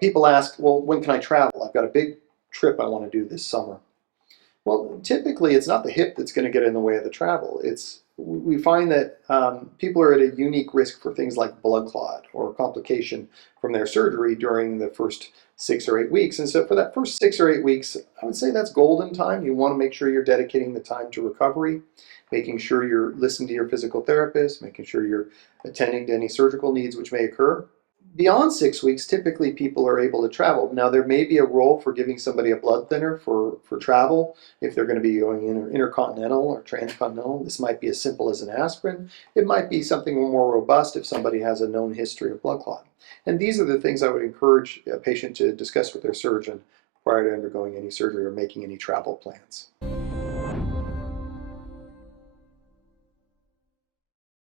People ask, well, when can I travel? I've got a big trip I want to do this summer. Well, typically it's not the hip that's going to get in the way of the travel. We find that people are at a unique risk for things like blood clot or complication from their surgery during the first 6 or 8 weeks. And so for that first 6 or 8 weeks, I would say that's golden time. You want to make sure you're dedicating the time to recovery, making sure you're listening to your physical therapist, making sure you're attending to any surgical needs which may occur. Beyond 6 weeks, typically people are able to travel. Now, there may be a role for giving somebody a blood thinner for travel if they're going to be going intercontinental or transcontinental. This might be as simple as an aspirin. It might be something more robust if somebody has a known history of blood clot. And these are the things I would encourage a patient to discuss with their surgeon prior to undergoing any surgery or making any travel plans.